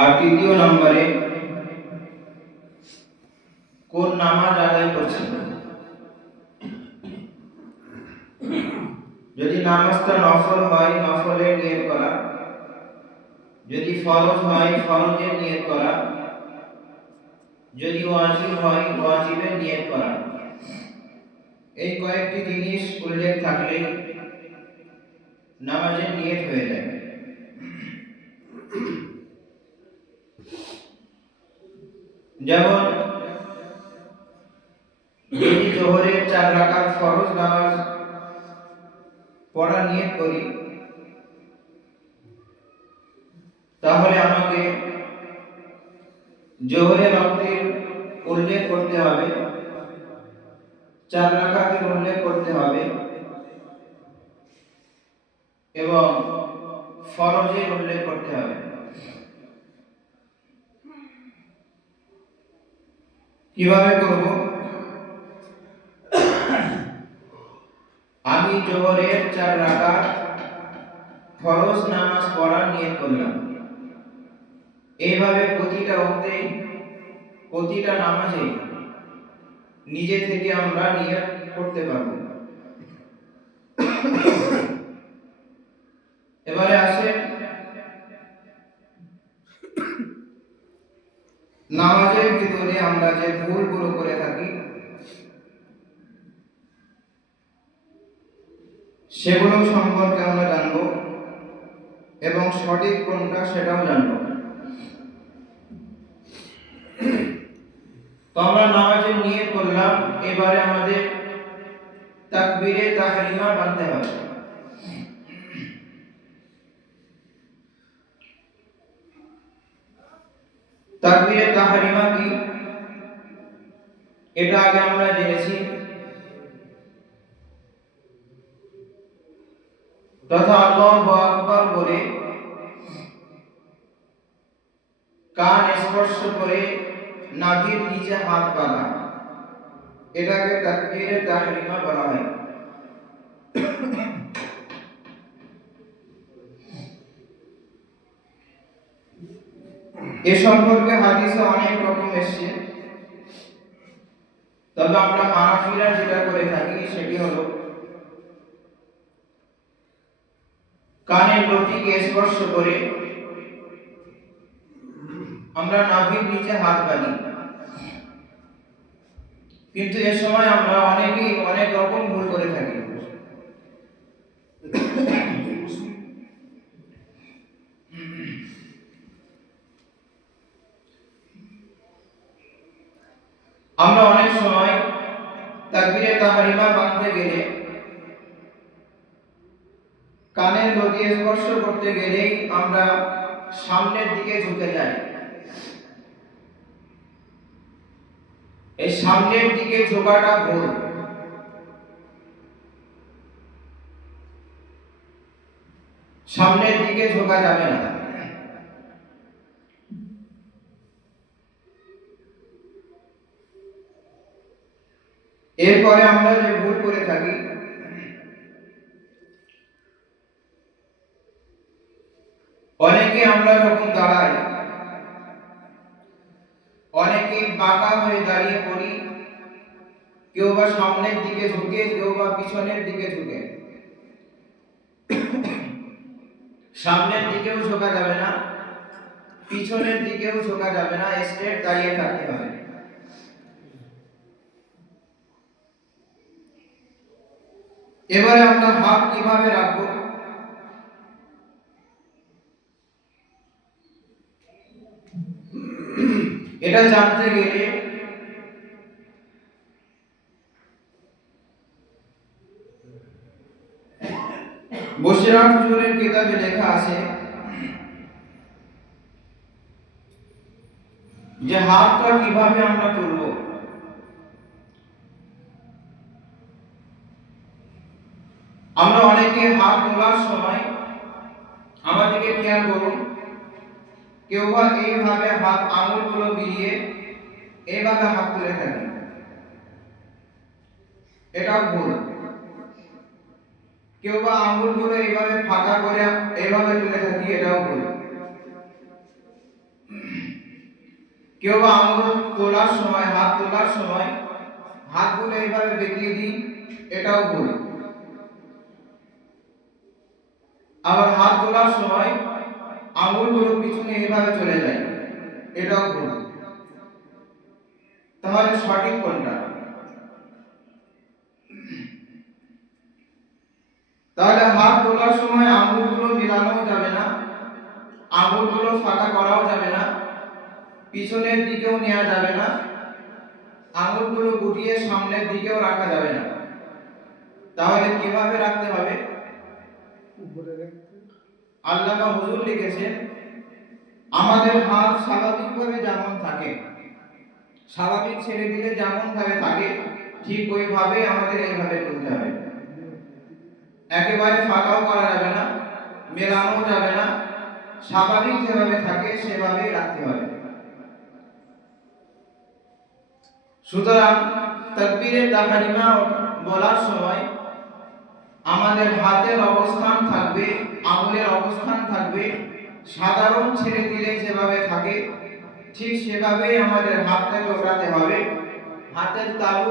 আর তৃতীয় নম্বরে কোন নামাজ আদায় করছেন। যদি নামাজটা নফল হয় নফলের নিয়ত করা, যদি ফরজ হয় ফরজের নিয়ত করা, যদি ওয়াজিব হয় ওয়াজিবের নিয়ত করা। এই কয়েকটি জিনিস উল্লেখ থাকলে নামাজের নিয়ত হয়ে যায়। যেমন যদি জোহরের 4 রাকাত ফরজ নামাজ পড়ার নিয়ত করি, তাহলে আমাকে জোহরের ওয়াক্তের উল্লেখ করতে হবে, 4 রাকাতের উল্লেখ করতে হবে এবং ফরজের উল্লেখ করতে হবে। কিভাবে করব? আমি জোহরের 4 রাকাত ফরজ নামাজ পড়ার নিয়ত করলাম। এইভাবে প্রতিটা ওয়াক্তে প্রতিটা নামাজে নিজে থেকে আমরা নিয়ত করতে পারব। এবারে আসেন নামাজের ভিতরে আমরা যে ভুলগুলো করে থাকি সেগুলো সম্পর্কে আমরা জানব এবং সঠিক কোনটা সেটাও জানব। তো আমরা নামাজের নিয়ত করলাম, এবারে আমাদের তাকবীরে তাহরিমা বাঁধতে হবে। তাকবীরে তাহরিমা কি এটা আগে আমরা জেনেছি, তথা আল্লাহু আকবার বলে কান স্পর্শ করে নাভির নিচে হাত বাঁধা, এটাকে তাকবীরে তাহরিমা বলা হয়। এ সম্পর্কে হাদিসে অনেক রকম এসেছে, তবে আমরা হানাফিরা যেটা করে থাকি সেটি হলো কানের লতিকে স্পর্শ করে আমরা নাভির নিচে হাত বাঁধি। কিন্তু এ সময় আমরা অনেকেই অনেক রকম ভুল করে থাকি। আমরা অনেক সময় তাকবীরে তাহরিমা বাঁধতে গেলে কানের লতি স্পর্শ করতে গেলেই আমরা সামনের দিকে ঝুঁকে যাই। এই সামনের দিকে ঝোঁকাটা ভুল। সামনের দিকে ঝোঁকা যাবে না। এরপরে আমরা যে ভুল করে থাকি, অনেকে আমরা যখন দাঁড়াই অনেকে বাঁকা হয়ে দাঁড়িয়ে পড়ি, কেউ বা সামনের দিকে ঝুঁকে, কেউ বা পিছনের দিকে ঝুঁকে। সামনের দিকেও ঝোঁকা যাবে না, পিছনের দিকেও ঝোঁকা যাবে না, স্ট্রেট দাঁড়িয়ে থাকতে হবে। এবারে আমরা হাত কিভাবে রাখবো, এটা জানতে গেলে বসিরহাট হুজুরের কিতাবে লেখা আছে যে হাতটা কিভাবে আমরা তুলব। আমরা অনেকে হাত তোলার সময় আমাদেরকে খেয়াল করুন, কেউ বা এইভাবে হাত আঙুলগুলো মিলিয়ে এইভাবে হাত তুলে থাকি, এটাও ভুল। কেউ বা আঙুলগুলো এইভাবে ফাঁকা করে এইভাবে তুলে থাকি, এটাও ভুল। কেউ বা আঙুল তোলার সময়, হাত তোলার সময় হাতগুলো এইভাবে বেঁকিয়ে দিই, এটাও ভুল। আবার হাত তোলার সময় আঙুলগুলো পিছনে এইভাবে চলে যায়, এটাও ভুল। তাহলে সঠিক কোনটা? তাহলে হাত তোলার সময় আঙুলগুলো মেলানো যাবে না, আঙুলগুলো ফাঁকা করাও যাবে না, পিছনের দিকেও নেওয়া যাবে না, আঙুলগুলো গুটিয়ে সামনের দিকেও রাখা যাবে না। তাহলে কিভাবে রাখতে হবে? আল্লামা হুজুর লিখেছেন, আমাদের হাত স্বাভাবিকভাবে যেমন থাকে, স্বাভাবিক ছেড়ে দিলে যেমন ভাবে থাকে, ঠিক ওইভাবেই আমাদের এইভাবে তুলতে হবে। একেবারে ফাঁকাও করা যাবে না, মেলানো যাবে না, স্বাভাবিক যেভাবে থাকে সেভাবেই রাখতে হবে। সুতরাং তাকবীরে তাহরিমা বলার সময় আমাদের হাতের অবস্থান থাকবে, আঙুলের অবস্থান থাকবে সাধারণ ছেড়ে দিলে যেভাবে থাকে ঠিক সেভাবেই আমাদের হাতটাকে ওঠাতে হবে। হাতের তালু,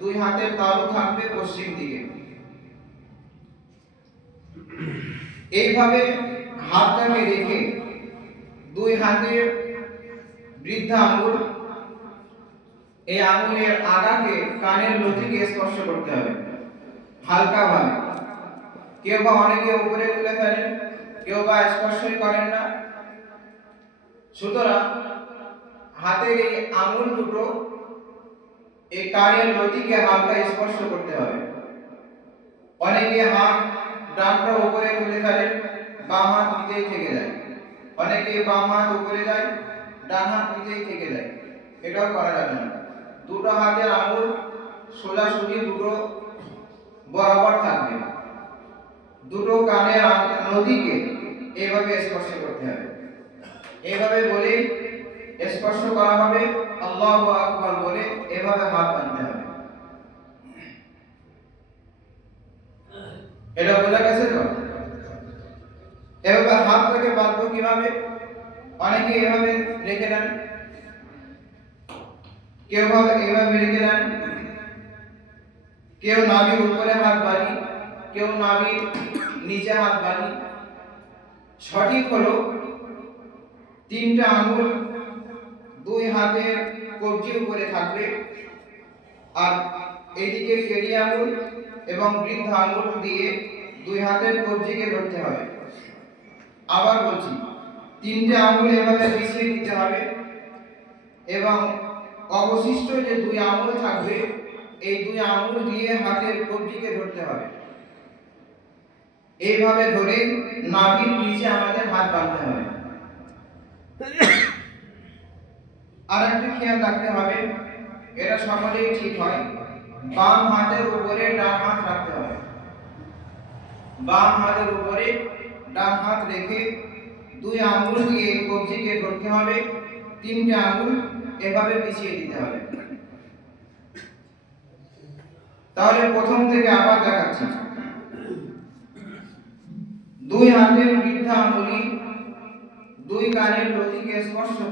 দুই হাতের তালু থাকবে পশ্চিম দিকে। এইভাবে হাতটাকে রেখে দুই হাতের বৃদ্ধা আঙুল, এই আঙুলের আগাকে কানের লতিকে স্পর্শ করতে হবে হালকা ভাবে। কেউ বা অনেকে উপরে তুলে ফেলেন, কেউ বা স্পর্শই করেন না। সুতরাং হাতের এই আঙুল দুটো এই কানের লতিকে হালকা স্পর্শ করতে হবে। অনেকে হাত ডানটা উপরে তুলে ফেলেন, বাম হাত নিচেই থেকে যায়। অনেকে বাম হাত উপরে যায়, ডান হাত নিচেই থেকে যায়, এটাও করা যাবে না। দুটো হাতের আঙুল সোজাসুজি দুটো বরাবর থাকবে, দুটো কানের নদীকে এইভাবে স্পর্শ করতে হবে। এইভাবে বলে স্পর্শ করা হবে, আল্লাহু আকবার বলে এভাবে হাত বাঁধতে হবে। এটা বোঝা গেছে তো? এভাবে হাতটাকে বাঁধবো কিভাবে? অনেকে এভাবে রেখে দেন, কেউ এভাবে রেখে দেন, কেউ নাভির উপরে হাত বাঁধি, কেউ নাভির নিচে হাত বাঁধি। সঠিক হলো তিনটা আঙুল দুই হাতের কবজির উপরে থাকবে, আর এদিকে কেড়ি আঙুল এবং বৃদ্ধা আঙুল দিয়ে দুই হাতের কবজিকে ধরতে হবে। আবার বলছি, তিনটে আঙুল এভাবে মিশিয়ে দিতে হবে এবং অবশিষ্ট যে দুই আঙুল থাকবে এই দুই আঙুল দিয়ে হাতের কবজিকে ধরতে হবে। এইভাবে ধরে নাভির নিচে আমাদের হাত বাঁধতে হবে। আর একটা খেয়াল রাখতে হবে, এটা সকলেই ঠিক হয়, বাম হাতের উপরে ডান হাত রাখতে হবে। বাম হাতের উপরে ডান হাত রেখে দুই আঙ্গুল দিয়ে কবজিকে ধরতে হবে, তিনটে আঙ্গুল এভাবে পিছিয়ে দিতে হবে। তাহলে প্রথম থেকে আবার দেখাচ্ছি। দুই হাতের বৃদ্ধা আঙ্গুলি দুই কানের লতিকে স্পর্শ